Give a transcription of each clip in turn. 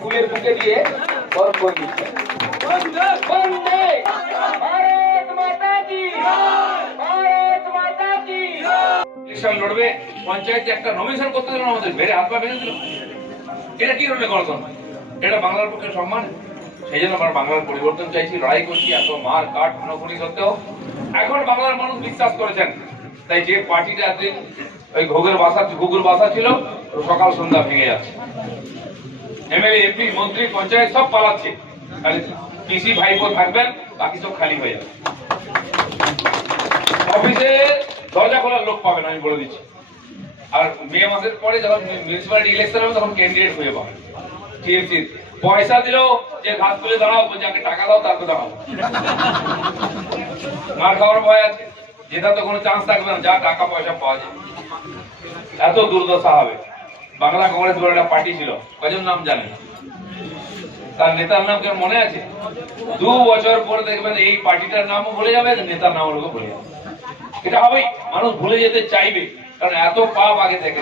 ফুলের বুকে দিয়ে বরণ করে দিচ্ছে। বন্দে ভারত মাতা কি, ভারত মাতা কি। ইলেকশন লড়বে, পঞ্চায়েতে একটা নমিনেশন করতে দিল আমাদের, বেড়ে হাত পা ভেঙে দিল। এটা কি ধরনের গণতন্ত্র? এটা বাংলার পক্ষে সম্মান? সেই জন্য আমরা বাংলার পরিবর্তন চাইছি, লড়াই করছি। এত মার কাট খুনোখুনি সত্ত্বেও এখন বাংলার মানুষ বিশ্বাস করেছেন। তাই যে পার্টিটা এতদিন ওই ঘুঘুর বাসা ছিল, সকাল সন্ধ্যা ভেঙে যাচ্ছে। এমএলএ, এমপি, মন্ত্রী, পঞ্চায়েত সব পালাচ্ছে, খালি পিসি ভাইপো থাকবেন, বাকি সব খালি হয়ে যাবে। অফিসে দরজা খোলার লোক পাবেন, আমি বলে দিচ্ছি। আর মে মাসের পরে যখন মিউনিসিপ্যালিটি ইলেকশন হবে তখন ক্যান্ডিডেট হয়ে পাবেন। টিএমসি পয়সা দিলেও যে ঘাস তুলে দাঁড়াও, বলছে আগে টাকা দাও তারপর দাঁড়াও। মার খাওয়ার ভয় আছে, যেটা তো কোনো চান্স থাকবে না, যা টাকা পয়সা পাওয়া যায়। এত দুর্দশা হবে। বাংলা কংগ্রেস বলে একটা পার্টি ছিল, কজন নাম জানেন? তার নেতার নাম কেন মনে আছে? 2 বছর পরে দেখবেন এই পার্টিটার নামও ভুলে যাবে, নেতার নামও লোক ভুলে যাবে। এটা হবেই, মানুষ ভুলে যেতে চাইবে, কারণ এত পাপ আগে থেকে।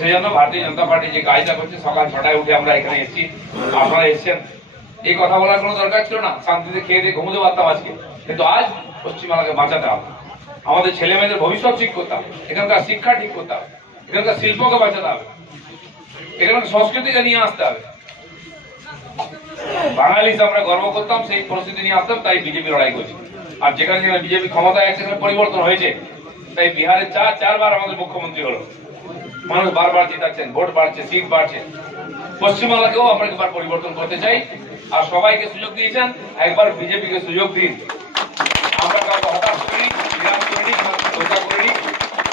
সেই জন্য ভারতীয় জনতা পার্টি যে কাজটা করছে, সকাল 6টায় উঠে আমরা এখানে এসেছি, আপনারা এসছেন। এই কথা বলার কোনো দরকার ছিল না, শান্তিতে খেয়ে দিয়ে ঘুমোতে পারতাম আজকে। কিন্তু আজ পশ্চিমবাংলাকে বাঁচাতে হবে, আমাদের ছেলে মেয়েদের ভবিষ্যৎ ঠিক করতে হবে, এখানকার শিক্ষা ঠিক করতে হবে, এখানকার শিল্পকে বাঁচাতে হবে, এখানকার সংস্কৃতিকে নিয়ে আসতে হবে। বাঙালি হিসেবে আমরা গর্ব করতাম, সেই পরিস্থিতি নিয়ে আসতাম, তাই বিজেপি লড়াই করছি। আর যেখানে যেখানে বিজেপি ক্ষমতায় আছে সেখানে পরিবর্তন হয়েছে। তাই বিহারে 4বার আমাদের মুখ্যমন্ত্রী হলো, মানুষ বারবার জিতাচ্ছেন, ভোট বাড়ছে, সিট বাড়ছে। পশ্চিমবাংলাকেও আমরা একবার পরিবর্তন করতে চাই, আর সবাইকে সুযোগ দিয়েছেন, একবার বিজেপিকে সুযোগ দিন। আমরা কাউকে হতাশ করি, নিরাশ করি, প্রচার করি।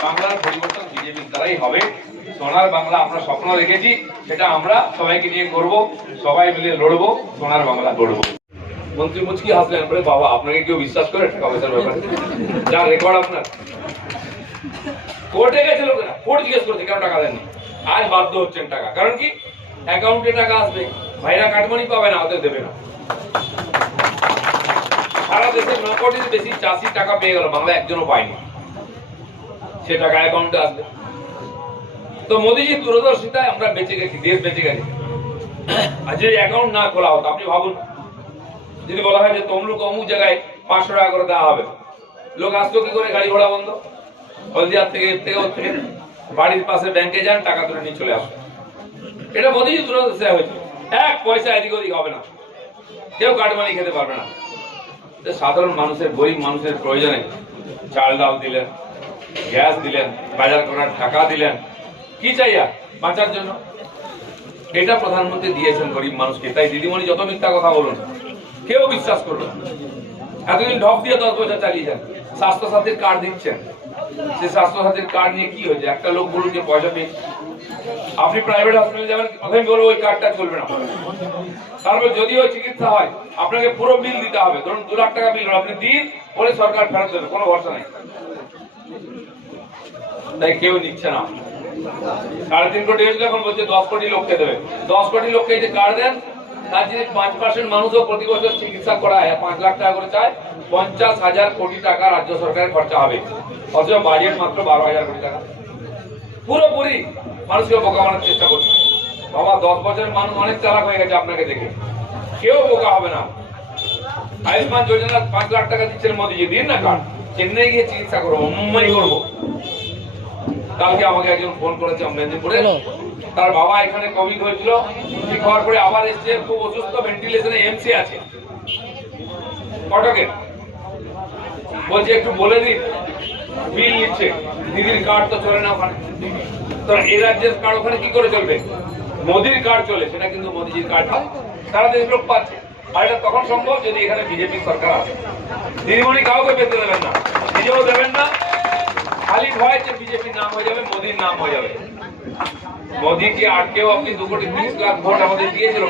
বাংলার পরিবর্তন বিজেপির দ্বারাই হবে। সোনার বাংলা আমরা স্বপ্ন দেখেছি, সেটা আমরা সবাইকে নিয়ে করব, সবাই মিলে লড়বো, সোনার বাংলা গড়বো। মন্ত্রী মুচকি হাসলেন, বলে বাবা আপনাকে কেউ বিশ্বাস করে টাকা পয়সার ব্যাপারে? যা রেকর্ড আপনার। কোর্টে গেছে লোকেরা, কোর্ট জিজ্ঞেস করেছে কেন টাকা দেননি। আজ বাধ্য হচ্ছেন টাকা, কারণ কি? অ্যাকাউন্টে টাকা আসবে, ভাইরা কাটমানি পাবে না, ওদের দেবে না। সারা দেশে 9 কোটির বেশি চাষি টাকা পেয়ে গেল, বাংলা একজনও পায়নি। সে টাকা অ্যাকাউন্টে আসবে। তো মোদীজির দূরদর্শিতায় আমরা বেঁচে গেছি, দেশ বেঁচে গেছে। আর যদি অ্যাকাউন্ট না খোলা হতো, আপনি ভাবুন, যদি বলা হয় যে তমলুক অমুক জায়গায় 500 টাকা করে দেওয়া হবে, লোক আসতো কি করে? গাড়ি ঘোড়া বন্ধ, হলদিয়ার থেকে ওর থেকে বাড়ির পাশে ব্যাংকে যান, টাকা তুলে নিয়ে চলে আসুন। এটা মোদীজির দূরদর্শিতা হয়েছে। 1 পয়সা এদিক ওদিক হবে না, কেউ কাটমানি খেতে পারবে না। সাধারণ মানুষের, গরিব মানুষের প্রয়োজনে চাল ডাল দিলেন, গ্যাস দিলেন, বাজার করার টাকা দিলেন। কি চাই আর বাঁচার জন্য? এটা প্রধানমন্ত্রী দিয়েছেন গরিব মানুষকে। তাই দিদিমণি যত মিথ্যা কথা বলুন, কেউ বিশ্বাস করবে না। এতদিন ঢপ দিয়ে 10 বছর চালিয়ে যান। স্বাস্থ্যসাথীর কার্ড দিচ্ছেন, সেই স্বাস্থ্যসাথীর কার্ড নিয়ে কি হয়েছে? একটা লোক বলুন যে পয়সা পেয়ে। আপনি প্রাইভেট হসপিটালে যাবেন, প্রথমে বলবো ওই কার্ডটা চলবে না। তারপর যদিও চিকিৎসা হয়, আপনাকে পুরো বিল দিতে হবে। ধরুন 2 লাখ টাকা বিল, আপনি দিন, বলে সরকার ফেরত দেবে, কোনো ভরসা নাই। তাই কেউ নিচ্ছে না। 3.5 কোটি হয়েছিল, এখন বলছে 10 কোটি লোককে দেবে। 10 কোটি লোককে যে কার্ড দেন, তার যদি 5% মানুষও প্রতি বছর চিকিৎসা করায়, 5 লাখ টাকা করে চায়, 50,000 কোটি টাকা রাজ্য সরকারের খরচা হবে। অথচ বাজেট মাত্র 12,000 কোটি টাকা। পুরোপুরি মানুষকে বোকা বানানোর চেষ্টা করছে। বাবা, 10 বছরের মানুষ অনেক চালাক হয়ে গেছে আপনাকে দেখে, কেউ বোকা হবে না। আয়ুষ্মান যোজনা 5 লাখ টাকা দিচ্ছেন মোদীজি, দিন না কার্ড, চেন্নাই গিয়ে চিকিৎসা করবো, মুম্বাই করবো। কালকে আমাকে একজন ফোন করেছে মেদিনীপুরে, তার বাবা এখানে কোভিড হয়েছিল, ঠিক হওয়ার পরে আবার এসছে, খুব অসুস্থ, ভেন্টিলেশনে, এমসি আছে কটকে। বলছে একটু বলে দিন, বিল নিচ্ছে। দিদির কার্ড তো চলে না ওখানে, তো এই রাজ্যের কার্ড ওখানে কি করে চলবে? মোদির কার্ড চলে, সেটা কিন্তু মোদিজির কার্ড সারা দেশ লোক পাচ্ছে। আর এটা তখন সম্ভব যদি এখানে বিজেপি সরকার আসে। দিদিমণি কাউকে পেতে দেবেন না, নিজেও দেবেন না, খালি ভয় যে বিজেপির নাম হয়ে যাবে, মোদির নাম হয়ে যাবে। মোদীকে আটকেও আপনি 2 কোটি 30 লাখ ভোট আমাদের দিয়েছিল।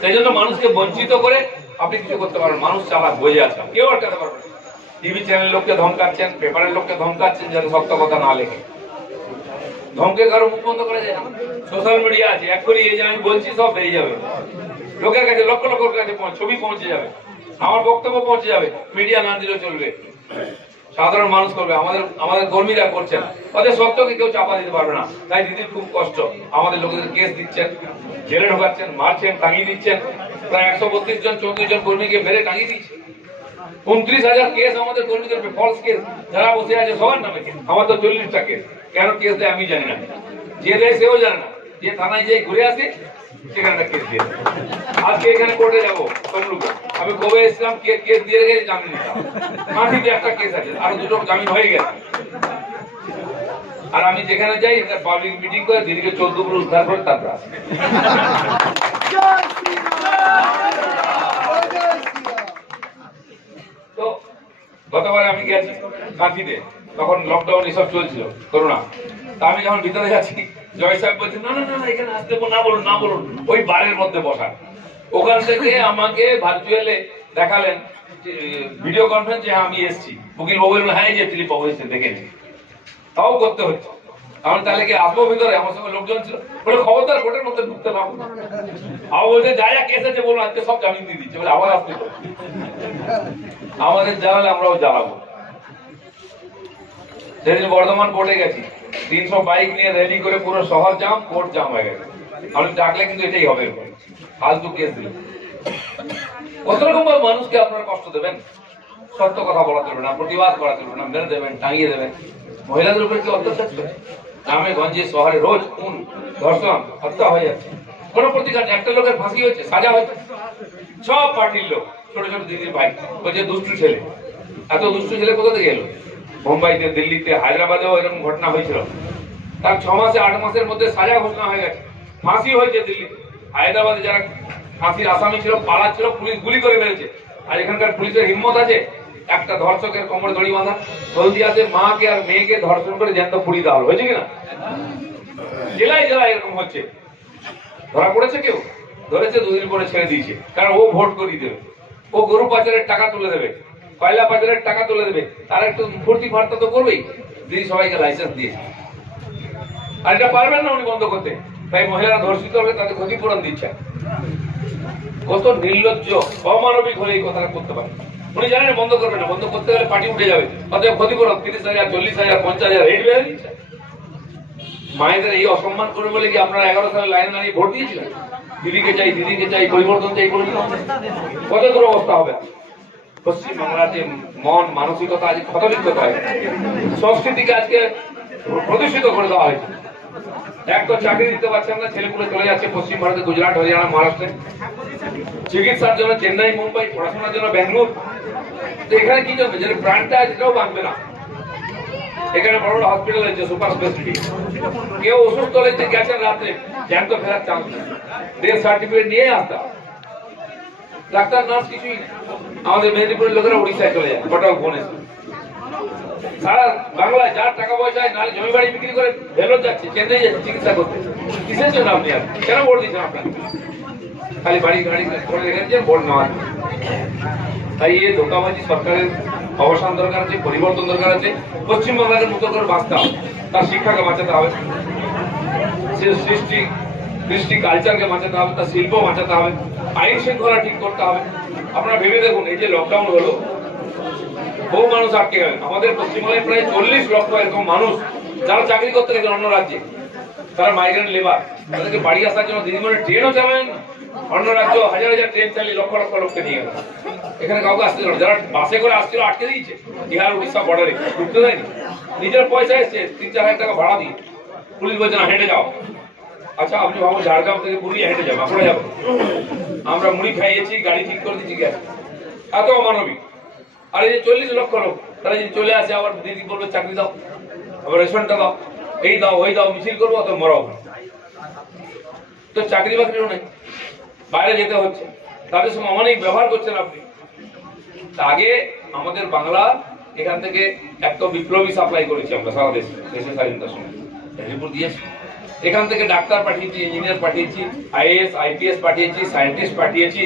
সেই জন্য মানুষকে বঞ্চিত করে আপনি কিছু করতে পারবেন। মানুষ চালাক, বোঝে আছে, কেউ আটকাতে পারবে না। টিভি চ্যানেল লোককে ধমকাচ্ছেন, পেপারের লোককে ধমকাচ্ছেন, যাতে সত্য কথা না লেখে। ধমকে কারো মুখ বন্ধ করা যায় না। সোশ্যাল মিডিয়া আছে, এক্ষুনি এই যে আমি বলছি সব বেরিয়ে যাবে, লোকের কাছে লক্ষ লক্ষ কাছে ছবি পৌঁছে যাবে, আমার বক্তব্য পৌঁছে যাবে, মিডিয়া না দিলেও চলবে, সাধারণ মানুষ করবে, আমাদের কর্মীরা করছেন, ওদের সত্যকে কেউ চাপা দিতে পারবে না। তাই দিদির খুব কষ্ট, আমাদের লোকেদের কেস দিচ্ছেন, জেলে ঢোকাচ্ছেন, মারছেন, টাঙিয়ে দিচ্ছেন, প্রায় 132 জন 34 জন কর্মীকে মেরে টাঙিয়ে দিচ্ছে। 29,000 কেস আমাদের কর্মীদের ফলস কেস, যারা বসে আছে সবার নামে কেস, আমার তো 40টা কেস। কেন কেস দেয় আমি জানি না, যে দেয় সেও জানে না, যে থানায় যাই ঘুরে আসে সেখানে একটা কেস দিয়ে দেয়। আজকে এখানে কোর্টে যাবো তমলুকে, আমি কবে এসেছিলাম কেস দিয়ে রেখে জামিন নিতাম, মাটিতে একটা কেস আছে, আরো দুটো জামিন হয়ে গেছে। আর আমি যেখানে যাই পাবলিক মিটিং করে দিদিকে 14 করে উদ্ধার করে তারপর আসি। তো গতবার আমি গেছি কাঁথিতে, তখন লকডাউন এসব চলছিল, করোনা। তা আমি যখন ভিতরে যাচ্ছি, জয় সাহেব বলছি না না না এখানে আসতে না বলুন, না বলুন, ওই বারের মধ্যে বসান। ওখান থেকে আমাকে ভার্চুয়ালে দেখালেন ভিডিও কনফারেন্সে, আমি এসেছি। উকিল বাবু হ্যাঁ যে দিলীপ বাবু এসে দেখে নি, তাও করতে হচ্ছে। আমি তাহলে কি আসবো ভিতরে? আমার সঙ্গে লোকজন ছিল, বলে খবরদার কোর্টের মধ্যে ঢুকতে পারবো না। আবার বলছে যা যা কেস আছে বলুন, আজকে সব জামিন দিয়ে দিচ্ছে, বলে আবার আসতে পারবো। আমাদের জানালে আমরাও জ্বালাবো। সেদিন বর্ধমান কোর্টে গেছি, 300 বাইক নিয়ে র্যালি করে পুরো শহর জাম, কোর্ট জাম হয়ে গেছে। আমি ডাকলে কিন্তু এটাই হবে, ফালতু কেস দিল। কত রকম ভাবে মানুষকে আপনারা কষ্ট দেবেন, সত্য কথা বলা চলবে না, প্রতিবাদ করা চলবে না, মেরে দেবেন, টাঙিয়ে দেবেন। মহিলাদের উপরে কি অত্যাচার চলছে? গ্রামে গঞ্জে শহরে রোজ খুন, ধর্ষণ, হত্যা হয়ে যাচ্ছে, কোন প্রতিকার নেই। একটা লোকের ফাঁসি হচ্ছে, সাজা হচ্ছে, সব পার্টির লোক, ছোট ছোট দিদির ভাই বলছে দুষ্টু ছেলে। এত দুষ্টু ছেলে কোথা থেকে এলো? মুম্বাইতে, দিল্লিতে, হায়দ্রাবাদেও এরকম ঘটনা হয়েছিল। তার 6 মাসে 8 মাসের মধ্যে সাজা ঘোষণা হয়ে গেছে, ফাঁসি হয়েছে দিল্লিতে। হায়দ্রাবাদে যারা ফাঁসির আসামি ছিল, পালাচ্ছিল, পুলিশ গুলি করে মেরেছে। আর এখানকার পুলিশের হিম্মত আছে একটা ধর্ষকের কোমরে দড়ি বাঁধা? হলদিয়াতে মাকে আর মেয়েকে ধর্ষণ করে জ্যান্ত পুড়িয়ে দেওয়া হয়েছে কিনা? জেলায় জেলায় এরকম হচ্ছে। ধরা পড়েছে কেউ? ধরেছে, 2 দিন পরে ছেড়ে দিয়েছে, কারণ ও ভোট করিয়ে দেবে, ও গরু পাচারের টাকা তুলে দেবে, কয়লা পাচারের টাকা তুলে দেবে, তার একটু ফুর্তি ফার্তা তো করবেই। দিদি সবাইকে লাইসেন্স দিয়েছে, আর এটা পারবেন না উনি বন্ধ করতে। তাই মহিলারা ধর্ষিত হলে তাদের ক্ষতিপূরণ দিচ্ছে। কত নির্লজ্জ, অমানবিক হলে এই কথাটা করতে পারে। উনি জানেন বন্ধ করবেন না, বন্ধ করতে গেলে পার্টি উঠে যাবে, অতএব ক্ষতিপূরণ 30,000, 40,000, 50,000 রেট বেড়ে দিচ্ছে। মায়েদের এই অসম্মান করে বলে কি আপনারা 11 সালে লাইন দাঁড়িয়ে ভোট দিয়েছিলেন? দিদিকে চাই, দিদিকে চাই, পরিবর্তন চাই, কত দূর অবস্থা হবে? পশ্চিমবাংলার যে মন মানসিকতা আজ ক্ষতবিক্ষত হয়, সংস্কৃতিকে আজকে প্রদূষিত করে দেওয়া হয়েছে। এক তো চাকরি দিতে পারছেন না, ছেলেপুলে চলে যাচ্ছে পশ্চিম ভারতে, গুজরাট, হরিয়ানা, মহারাষ্ট্রে, চিকিৎসার জন্য চেন্নাই, মুম্বাই, পড়াশোনার জন্য ব্যাঙ্গালোর। তো এখানে কি জন্য? যে প্রাণটা যেটাও বাঁচবে না। এখানে বড় বড় হসপিটাল আছে, সুপার স্পেশালিটি, কেউ অসুস্থ হয়েছে, গেছেন রাত্রে, জ্যান্ত ফেরার চান্স নেই, ডেথ সার্টিফিকেট নিয়ে আসতে হবে। ডাক্তার, নার্স কিছুই নেই। আমাদের মেদিনীপুরের লোকেরা উড়িষ্যায় চলে যায়, কটক, ভুবনেশ্বর। সারা বাংলায় যার টাকা পয়সা, নাহলে জমি বাড়ি বিক্রি করে ভেলোর যাচ্ছে, চেন্নাই যাচ্ছে চিকিৎসা করতে। কিসের জন্য আপনি আর কেন ভোট দিচ্ছেন? আপনাকে খালি বাড়ি গাড়ি করে রেখেছেন, ভোট নেওয়া। তাই এই ধোকাবাজি সরকারের অবসান দরকার আছে, পরিবর্তন দরকার আছে। পশ্চিমবাংলার মতো করে বাঁচতে হবে, তার শিক্ষাকে বাঁচাতে হবে, সৃষ্টি কালচারকে বাঁচাতে হবে, তার শিল্প বাঁচাতে হবে, আইন শৃঙ্খলা ঠিক করতে হবে। আপনারা ভেবে দেখুন, এই যে লকডাউন হলো, বহু মানুষ আটকে গেলেন। আমাদের পশ্চিমবঙ্গে প্রায় 40 লক্ষ এরকম মানুষ যারা চাকরি করতে গেছেন অন্য রাজ্যে, তারা মাইগ্রেন্ট লেবার, তাদেরকে বাড়ি আসার জন্য দিদিমণি ট্রেনও চালাবেন না। অন্য রাজ্য হাজার হাজার ট্রেন চালিয়ে লক্ষ লক্ষ লোককে নিয়ে গেল, এখানে কাউকে আসতে দিল না। যারা বাসে করে আসছিল আটকে দিয়েছে, বিহার উড়িষ্যা বর্ডারে ঢুকতে দেয়নি। নিজের পয়সা এসছে, 3-4 হাজার টাকা ভাড়া দিয়ে, পুলিশ বলছে না হেঁটে যাও। আচ্ছা, আপনি ভাবুন ঝাড়গ্রাম থেকে পুরুলিয়া হেঁটে যাবো, আমরা যাবো, আমরা মুড়ি খাইয়েছি, গাড়ি ঠিক করে দিচ্ছি, গেছে। এত অমানবিক। আর এই যে 40 লক্ষ লোক, তারা যদি চলে আসে, আবার দিদি বলবে চাকরি দাও, আবার রেশনটা দাও, এই দাও ওই দাও, মিছিল করবো, অত মরাও। তো চাকরি বাকরিও নেই, বাইরে যেতে হচ্ছে, তাদের সঙ্গে অমানিক ব্যবহার করছেন আপনি। আগে আমাদের বাংলা এখান থেকে একটা বিপ্লবী সাপ্লাই করেছি আমরা সারা দেশে, দেশের স্বাধীনতার সময় রিপোর্ট দিয়েছি। এখান থেকে ডাক্তার পাঠিয়েছি, ইঞ্জিনিয়ার পাঠিয়েছি, IAS IPS পাঠিয়েছি, সায়েন্টিস্ট পাঠিয়েছি।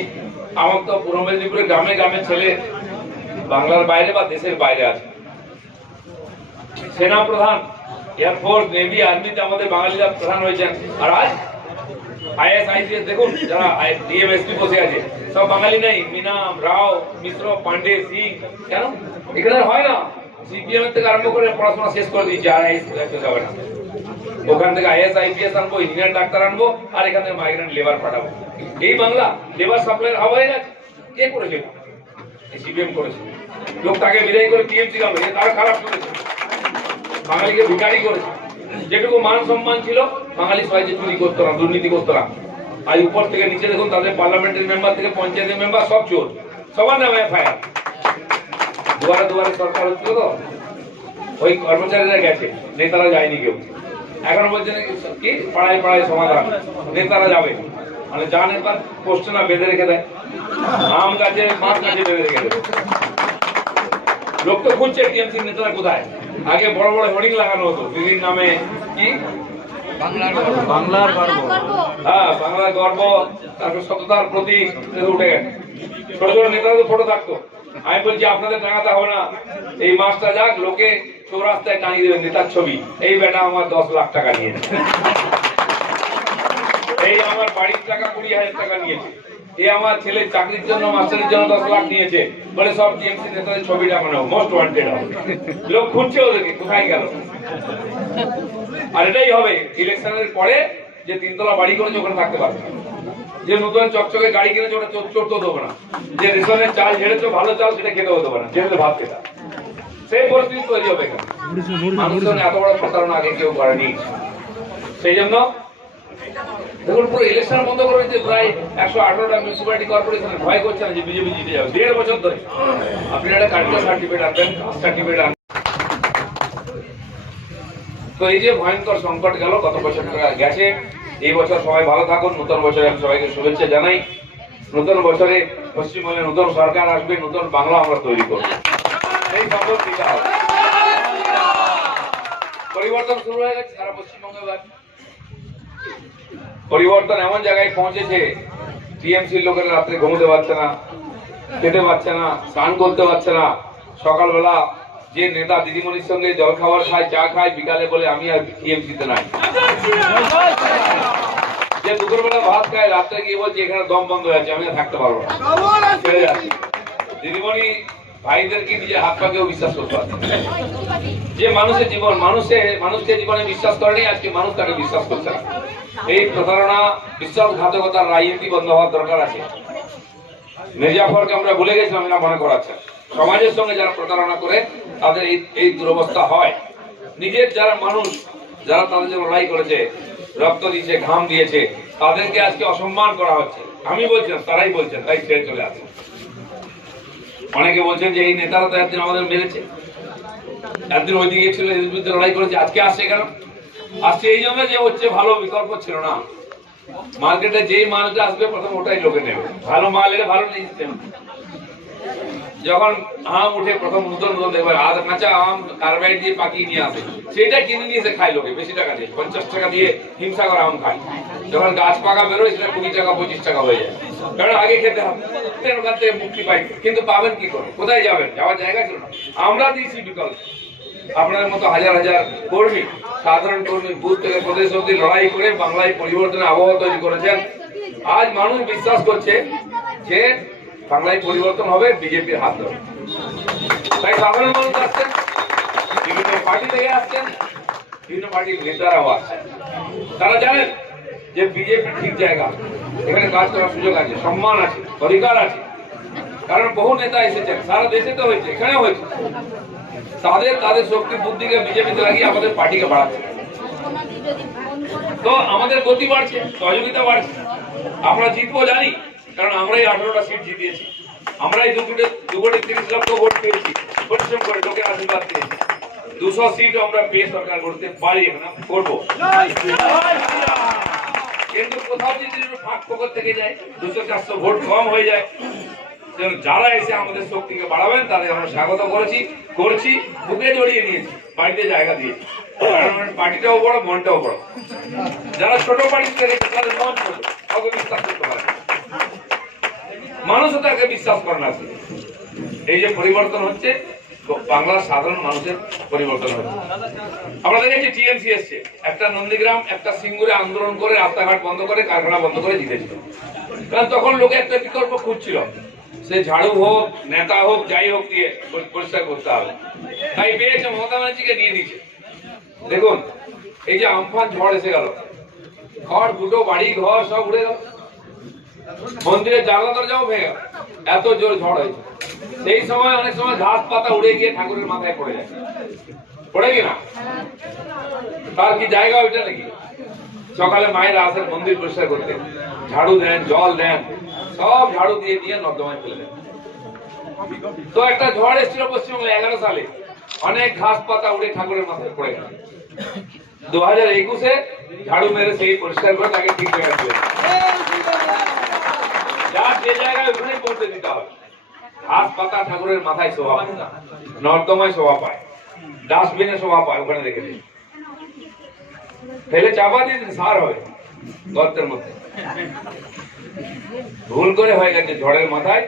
আমার তো পূর্ব মেদিনীপুরে গ্রামে গ্রামে ছেলে বাংলার বাইরে বা দেশের বাইরে আছে। সেনা প্রধান এয়ারফোর্স, নেভি, আর্মিতে আমাদের বাঙালিরা প্রধান হয়েছেন। আর আজ আইএস, আইপিএস দেখুন, যারা ডিএমএসপি বসে আছে সব বাঙালি নেই। মিনা, রাও, মিশ্র, পান্ডে, সিং, কেন এখানে হয় না? সিপিএম থেকে আরম্ভ করে পড়াশোনা শেষ করে দিয়েছে, আর আইএস যাবে না। ওখান থেকে আইএস, আইপিএস আনবো, ইঞ্জিনিয়ার, ডাক্তার আনবো, আর এখান থেকে মাইগ্রেন্ট লেবার পাঠাবো। এই বাংলা লেবার সাপ্লাই হওয়াই না। কে করেছে? সিপিএম করেছে। লোক তাকে বিদায় করে টিএমসি গেল, তারা খারাপ করেছে, বাঙালিকে ভিখারি করেছে। যেটুকু মান সম্মান ছিল, বাঙালি সবাইকে চুরি করতো না, দুর্নীতি করতো না। আর উপর থেকে নিচে দেখুন, তাদের পার্লামেন্টের মেম্বার থেকে পঞ্চায়েতের মেম্বার সব চোর, সবার নামে এফআইআর। দুয়ারে দুয়ারে সরকার হচ্ছিল তো, ওই কর্মচারীরা গেছে, নেতারা যায়নি কেউ। এখন বলছেন কি পাড়ায় পাড়ায় সমাধান, নেতারা যাবে, মানে যা নেতার পোস্ট না বেঁধে রেখে দেয়, আম গাছে মাছ গাছে বেঁধে রেখে দেয়। লোক তো খুঁজছে টিএমসি নেতারা কোথায়। আগে বড় বড় হোর্ডিং লাগানো হতো দিদির নামে, কি বাংলার গর্ব, হ্যাঁ বাংলার গর্ব, তারপর সততার প্রতীক উঠে গেছে। ছোট ছোট নেতাদের ফটো থাকতো। আমি বলছি আপনাদের টাঙাতে হবে না, এই মাসটা যাক, লোকে চৌরাস্তায় টাঙিয়ে দেবেন নেতার ছবি। এই বেটা আমার 10 লাখ টাকা নিয়েছে, এই আমার বাড়ির টাকা 20,000 টাকা নিয়েছে, এই আমার ছেলের চাকরির জন্য মাস্টারের জন্য 10 লাখ নিয়েছে, বলে সব টিএমসি নেতাদের ছবি টাঙানো মোস্ট ওয়ান্টেড হবে। লোক খুঁজছে ওদেরকে, কোথায় গেল? আর এটাই হবে ইলেকশনের পরে, যে 3 তলা বাড়ি করেছে ওখানে থাকতে পারবে না, যে নতুন চকচকে গাড়ি কিনেছে ওটা চড়তেও দেবো না, যে রেশনের চাল ঝেড়েছে ভালো চাল সেটা খেতেও দেবো না, যেহেতু ভাত খেতা। সেই পরিস্থিতি তৈরি হবে এখানে। মানুষজন এত বড় প্রতারণা আগে কেউ করেনি। সেই জন্য দেখুন, পুরো ইলেকশন বন্ধ করে দিয়েছে। প্রায় 118টা মিউনিসিপ্যালিটি কর্পোরেশন ভয় করছে না যে বিজেপি জিতে যাবে। 1.5 বছর ধরে আপনি একটা কার্ডিও সার্টিফিকেট আনবেন, কাস্ট সার্টিফিকেট আনবেন। তো এই যে ভয়ঙ্কর সংকট গেল, গত বছর গেছে, এই বছর সবাই ভালো থাকুন। নতুন বছরে আমি সবাইকে শুভেচ্ছা জানাই। নতুন বছরে পশ্চিমবঙ্গে নতুন সরকার আসবে, নতুন বাংলা আমরা তৈরি করব, এই শপথ নিতে হবে। পরিবর্তন শুরু হয়ে গেছে সারা পশ্চিমবঙ্গে। পরিবর্তন এমন জায়গায় পৌঁছেছে, টিএমসির লোকেরা রাত্রে ঘুমোতে পারছে না, খেতে পারছে না, স্নান করতে পারছে না। সকালবেলা যে নেতা দিদিমণির সঙ্গে জল খাবার খায়, চা খায়, বিকালে বলে আমি আর টিএমসিতে নাই। যে দুপুরবেলা ভাত খায়, রাত্রে গিয়ে বলছে এখানে দম বন্ধ হয়ে আছে, আমি আর থাকতে পারবো না, ছেড়ে যাচ্ছি। দিদিমণি ভাইদেরকে নিজের হাত পা কেউ বিশ্বাস করতে পারছে। যে মানুষের জীবন, মানুষকে জীবনে বিশ্বাস করেনি, আজকে মানুষ তাকে বিশ্বাস করছে না। এই প্রতারণা, বিশ্বাসঘাতকতার রাজনীতি বন্ধ হওয়ার দরকার আছে। মির্জাফরকে আমরা ভুলে গেছিলাম না, মনে করাচ্ছে। সমাজের সঙ্গে যারা প্রতারণা করে তাদের এই দুরবস্থা হয়। নিজের যারা মানুষ, যারা তাদের জন্য লড়াই করেছে, রক্ত দিয়েছে, ঘাম দিয়েছে, তাদেরকে আজকে অসম্মান করা হচ্ছে। আমি বলছিলাম, তারাই বলছেন, তাই ছেড়ে চলে আসে। অনেকে বলছেন যে এই নেতারা তো একদিন আমাদের মেরেছে, একদিন ওইদিকে ছিল, এদের বিরুদ্ধে লড়াই করেছে, আজকে আসছে কেন? আসছে এই জন্য যে হচ্ছে ভালো বিকল্প ছিল না। মার্কেটে যেই মালটা আসবে প্রথম ওটাই লোকে নেবে, ভালো মাল এলে ভালো নেই। যখন আম উঠে প্রথম নতুন নতুন দেখবে কাঁচা আম কার্বাইড দিয়ে পাকিয়ে নিয়ে আসে, সেটা কিনে নিয়ে এসে খায় লোকে বেশি টাকা দিয়ে, 50 টাকা দিয়ে হিংসা করে আম খায়। যখন গাছ পাকা বেরোয় সেটা 20 টাকা 25 টাকা হয়ে যায়, কারণ আগে খেতে হবে, ওখান থেকে মুক্তি পাই। কিন্তু পাবেন কি করে, কোথায় যাবেন? যাওয়ার জায়গা ছিল না। আমরা দিয়েছি বিকল্প। আপনাদের মতো হাজার হাজার কর্মী, সাধারণ কর্মী, বুথ থেকে প্রদেশ অবধি লড়াই করে বাংলায় পরিবর্তনের আবহাওয়া তৈরি করেছেন। আজ মানুষ বিশ্বাস করছে যে বাংলায় পরিবর্তন হবে বিজেপির হাত ধরে। তাই সাধারণ মানুষ আসছেন, বিভিন্ন পার্টি থেকে আসছেন, বিভিন্ন পার্টির নেতারাও আসছেন। তারা জানেন যে বিজেপি ঠিক জায়গা, এখানে কাজ করার সুযোগ আছে, সম্মান আছে, অধিকার আছে। কারণ বহু নেতা এসেছেন, সারা দেশে তো হয়েছে, এখানেও হয়েছে। তাদের শক্তি বুদ্ধিকে বিজেপিতে লাগিয়ে আমাদের পার্টিকে বাড়াচ্ছে। তো আমাদের গতি বাড়ছে, সহযোগিতা বাড়ছে। আমরা জিতবো জানি, কারণ আমরাই 18টা সিট জিতিয়েছি, আমরাই 2.30 লক্ষ ভোট পেয়েছি, পরিশ্রম করে লোকের আশীর্বাদ পেয়েছি। 200 সিট আমরা পেয়ে সরকার করতে পারি, না করবো। কিন্তু কোথাও যদি ফাঁক ফোকর থেকে যায়, 200-400 ভোট কম হয়ে যায়, যারা এসে আমাদের শক্তিকে বাড়াবেন তাদের আমরা স্বাগত করছি, বুকে জড়িয়ে নিয়েছি, বাড়িতে জায়গা দিয়েছি। কারণ পার্টিটাও বড়, মনটাও বড়। যারা ছোট পার্টি থেকে তাদের মন ছোট, কাউকে বিশ্বাস করতে পারে না, মানুষও তাকে বিশ্বাস করে না। এই যে পরিবর্তন হচ্ছে, বাংলার সাধারণ মানুষের পরিবর্তন হয়েছে। আমরা দেখেছি টিএমসি এসছে, একটা নন্দীগ্রাম একটা সিঙ্গুরে আন্দোলন করে রাস্তাঘাট বন্ধ করে কারখানা বন্ধ করে জিতেছিল। কারণ তখন লোকে একটা বিকল্প খুঁজছিল, সে ঝাড়ু হোক নেতা হোক যাই হোক দিয়ে পরিষ্কার করতে হবে, তাই পেয়েছে মমতা ব্যানার্জিকে নিয়ে নিচ্ছে। দেখুন এই যে আমফান ঝড় এসে গেল, ঘর দুটো বাড়ি ঘর সব উড়ে গেল, মন্দিরের জানলা দরজাও ভেঙে গেল, এত জোর ঝড় হয়েছে। সেই সময় অনেক সময় ঘাস পাতা উড়ে গিয়ে ঠাকুরের মাথায় পড়ে যায়, পড়ে কিনা? তার কি জায়গা ওইটা নাকি? সকালে মায়েরা আসেন মন্দির পরিষ্কার করতে, ঝাড়ু দেন জল দেন, সব ঝাড়ু দিয়ে দিয়ে নর্দমায় ফেলে দেন। তো একটা ঝড় এসেছিল পশ্চিমবঙ্গে 11 সালে, অনেক ঘাস পাতা উড়ে ঠাকুরের মাথায় পড়ে গেল। 2021-এ ঝাড়ু মেরে সেই পরিষ্কার করে তাকে ঠিক জায়গায় দিলেন। যার যে জায়গায় ওখানে পৌঁছে দিতে হবে। ঘাস পাতা ঠাকুরের মাথায় শোভা পায় না, নর্দমায় শোভা পায়, ডাস্টবিনে শোভা পায়, ওখানে রেখে দিন, ফেলে চাপা দিন সার হবে গর্তের মধ্যে। ভুল করে হয়ে গেছে ঝড়ের মাথায়।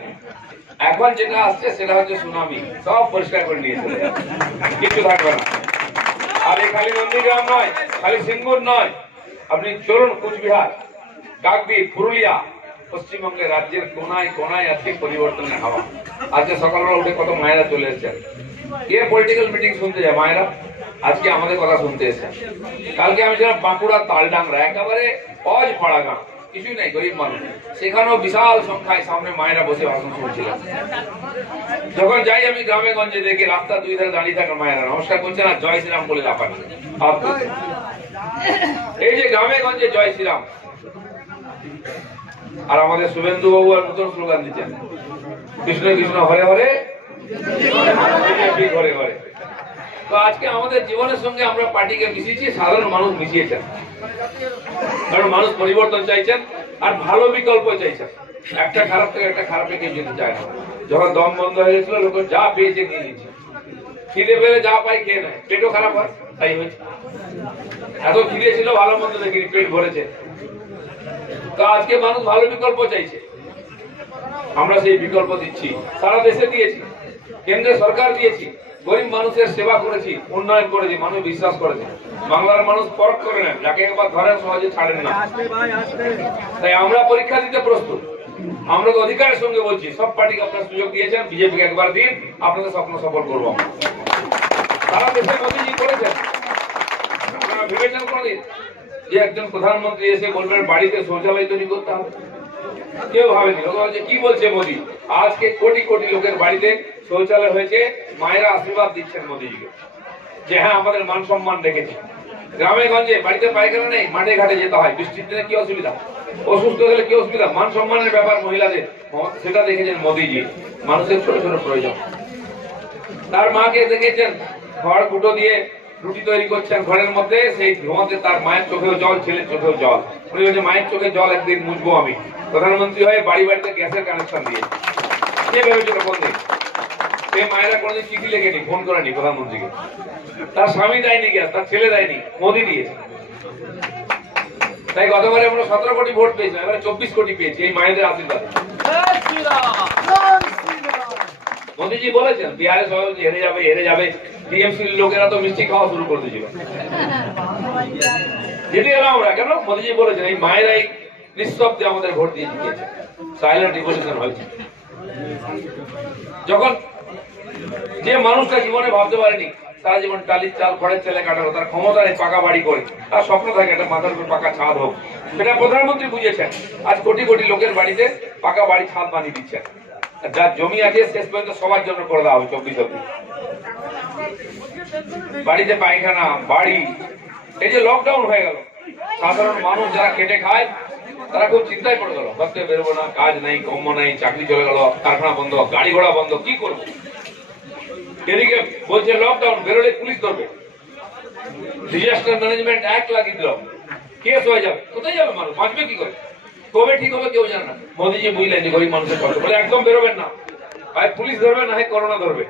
এখন যেটা আসছে সেটা হচ্ছে সুনামি, সব পরিষ্কার করে নিয়ে চলে যাবে, কিছু থাকবে না। আর এই খালি নন্দীগ্রাম নয়, খালি সিঙ্গুর নয়, আপনি চলুন কুচবিহার, কাকদ্বীপ, পুরুলিয়া, পশ্চিমবঙ্গের রাজ্যের কোনায় কোনায় আজকে পরিবর্তনের হাওয়া। আজকে সকালবেলা উঠে কত মায়েরা চলে এসেছেন, কে পলিটিক্যাল মিটিং শুনতে যায় মায়েরা, আজকে আমাদের কথা শুনতে এসেছেন। কালকে আমি ছিলাম বাঁকুড়া তালডাংরা, একেবারে অজ পাড়া গাঁ, কিছুই নাই, গরিব মানুষ, সেখানেও বিশাল সংখ্যায় সামনে মায়েরা বসে ভাষণ শুনছিলেন। যখন যাই আমি গ্রামে গঞ্জে দেখি রাস্তা দুই ধারে দাঁড়িয়ে থাকা মায়েরা নমস্কার করছে না, জয় শ্রীরাম বলে লাফানি। এই যে গ্রামে গঞ্জে জয় শ্রীরাম, আর আমাদের শুভেন্দু বাবু আর নতুন স্লোগান দিচ্ছেন, কৃষ্ণ কৃষ্ণ হরে হরে ঘরে ঘরে। তো আজকে আমাদের জীবনের সঙ্গে আমরা পার্টিকে মিশিয়েছি, সাধারণ মানুষ মিশিয়েছেন, কারণ মানুষ পরিবর্তন চাইছেন আর ভালো বিকল্প চাইছেন। একটা খারাপ থেকে একটা খারাপে কেউ যেতে চায় না। যখন দম বন্ধ হয়ে গেছিল লোক যা পেয়েছে নিয়ে নিচ্ছে, খিদে পেলে যা পাই খেয়ে নেয়, পেটও খারাপ হয়, তাই হয়েছে। এত খিদে ছিল ভালো মন্দ দেখিনি, পেট ভরেছে। তো আজকে মানুষ ভালো বিকল্প চাইছে, আমরা সেই বিকল্প দিচ্ছি, সারা দেশে দিয়েছি, কেন্দ্রের সরকার দিয়েছি, গরিব মানুষের সেবা করেছি, উন্নয়ন করেছি, মানুষ বিশ্বাস করেছে। বাংলার মানুষ পরখ করে নেন, যাকে একবার ধরেন সহজে ছাড়েন না। তাই আমরা পরীক্ষা দিতে প্রস্তুত। আমরা তো অধিকারের সঙ্গে বলছি, সব পার্টিকে আপনার সুযোগ দিয়েছেন, বিজেপিকে একবার দিন, আপনাদের স্বপ্ন সফল করবো। সারা দেশে মোদীজি করেছেন, আপনারা ভেবেছেন কোনদিন যে একজন প্রধানমন্ত্রী এসে বলবেন বাড়িতে শৌচালয় তৈরি করতে হবে? কেউ ভাবেনি। কি বলছে মোদী, আজকে কোটি কোটি লোকের বাড়িতে শৌচালয় হয়েছে, মায়েরা আশীর্বাদ দিচ্ছেন মোদীজিকে যে হ্যাঁ আমাদের মান সম্মান রেখেছে। গ্রামে গঞ্জে বাড়িতে পায়খানা নেই, মাঠে ঘাটে যেতে হয়, বৃষ্টির দিনে কি অসুবিধা, অসুস্থ হলে কি অসুবিধা, মান সম্মানের ব্যাপার মহিলাদের, সেটা দেখেছেন মোদীজি। মানুষের ছোট ছোট প্রয়োজন, তার মাকে দেখেছেন খড় কুটো দিয়ে রুটি তৈরি করছেন ঘরের মধ্যে, সেই ধোঁয়াতে তার মায়ের চোখেও জল, ছেলের চোখেও জল। উনি বলছে মায়ের চোখে জল একদিন মুছবো আমি। প্রধানমন্ত্রী হয়ে বাড়ি বাড়িতে গ্যাসের কানেকশন দিয়ে, কে ভেবেছিল কোনদিন? সে মায়েরা কোনদিন চিঠি লেখেনি, ফোন করেনি প্রধানমন্ত্রীকে, তার স্বামী দেয়নি গ্যাস, তার ছেলে দেয়নি, মোদী দিয়েছে। তাই গতবারে আমরা 17 কোটি ভোট পেয়েছি, এবারে 24 কোটি পেয়েছি এই মায়েদের আশীর্বাদে। মোদীজি বলেছেন বিহারে সবাই হেরে যাবে হেরে যাবে, টিএমসির লোকেরা তো মিষ্টি খাওয়া শুরু করে দিয়েছিল, জিতে গেলাম আমরা। কেন? মোদীজি বলেছেন এই মায়েরাই নিঃশব্দে আমাদের ভোট দিয়ে জিতিয়েছে, সাইলেন্ট রিভলিউশন হয়েছে। যখন যে মানুষটা জীবনে ভাবতে পারেনি সারা জীবন টালির চাল খড়ের ছেলে কাটানো, তার ক্ষমতা নেই পাকা বাড়ি করে, তার স্বপ্ন থাকে একটা মাথার উপর পাকা ছাদ হোক, সেটা প্রধানমন্ত্রী বুঝেছেন। আজ কোটি কোটি লোকের বাড়িতে পাকা বাড়ি ছাদ বানিয়ে দিচ্ছেন, যার জমি আছে শেষ পর্যন্ত সবার জন্য করে দেওয়া হবে 24 অব্দি। বাড়িতে পায়খানা, বাড়ি। এই যে লকডাউন হয়ে গেল, সাধারণ মানুষ যারা খেটে খায় তারা খুব চিন্তায় পড়ে গেল, ভাবতে বেরোবো না, কাজ নাই, কর্ম নাই, চাকরি চলে গেল, কারখানা বন্ধ, গাড়ি ঘোড়া বন্ধ, কি করবো? এদিকে বলছে লকডাউন, বেরোলে পুলিশ ধরবে, ডিজাস্টার ম্যানেজমেন্ট অ্যাক্ট লাগিয়ে দিল, কেস হয়ে যাবে, কোথায় যাবে মানুষ, বাঁচবে কি করে, কবে ঠিক হবে কেউ জানে না। মোদীজি বুঝলেন যে গরিব মানুষের কথা, বলে একদম বেরোবেন না, হয় পুলিশ ধরবে না হয় করোনা ধরবে,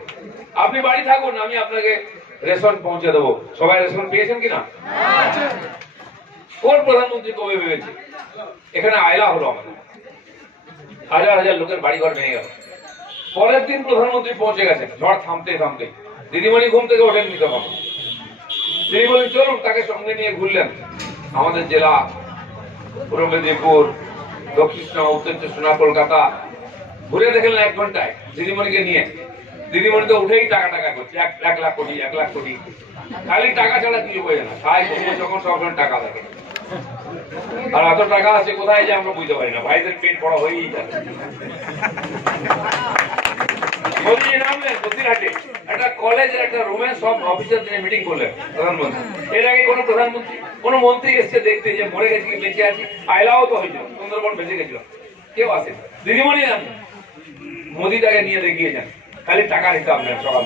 আপনি বাড়ি থাকুন, আমি আপনাকে রেশন পৌঁছে দেবো। সবাই রেশন পেয়েছেন কিনা? কোন প্রধানমন্ত্রী কবে ভেবেছে? এখানে আয়লা হলো আমাদের, হাজার হাজার লোকের বাড়ি ঘর ভেঙে গেল, পরের দিন প্রধানমন্ত্রী পৌঁছে গেছেন, ঝড় থামতে থামতে। দিদিমণি ঘুম থেকে ওঠেননি তখন। তিনি বলেন চলুন, তাকে সঙ্গে নিয়ে ঘুরলেন আমাদের জেলা, পূর্ব মেদিনীপুর, দক্ষিণ উত্তর চব্বিশ কলকাতা। ঘুরে দেখলেন 1 ঘন্টায় দিদিমণিকে নিয়ে। দিদিমণি তো উঠেই টাকা টাকা করছে, 1 লাখ কোটি 1 লাখ কোটি, খালি টাকা ছাড়া কিছু বোঝে না। সাই যখন সবসময় টাকা থাকে, আর এত টাকা আছে কোথায় যে আমরা বুঝতে পারি না। ভাইদের পেট বড় হয়েই যাচ্ছে। মোদীজি নামলেন বসিরহাটে, একটা কলেজের একটা রুমে সব অফিসার মিটিং করলেন প্রধানমন্ত্রী। এর আগে কোন প্রধানমন্ত্রী কোন মন্ত্রী এসছে দেখতে যে মরে গেছে কি বেঁচে আছি। আইলাও তো হয়েছিল, সুন্দরবন বেঁচে গেছিল, কেউ আসে। দিদিমণি জানেন, মোদী তাকে নিয়ে দেখিয়েছেন, খালি টাকার হিসাব নেন সকাল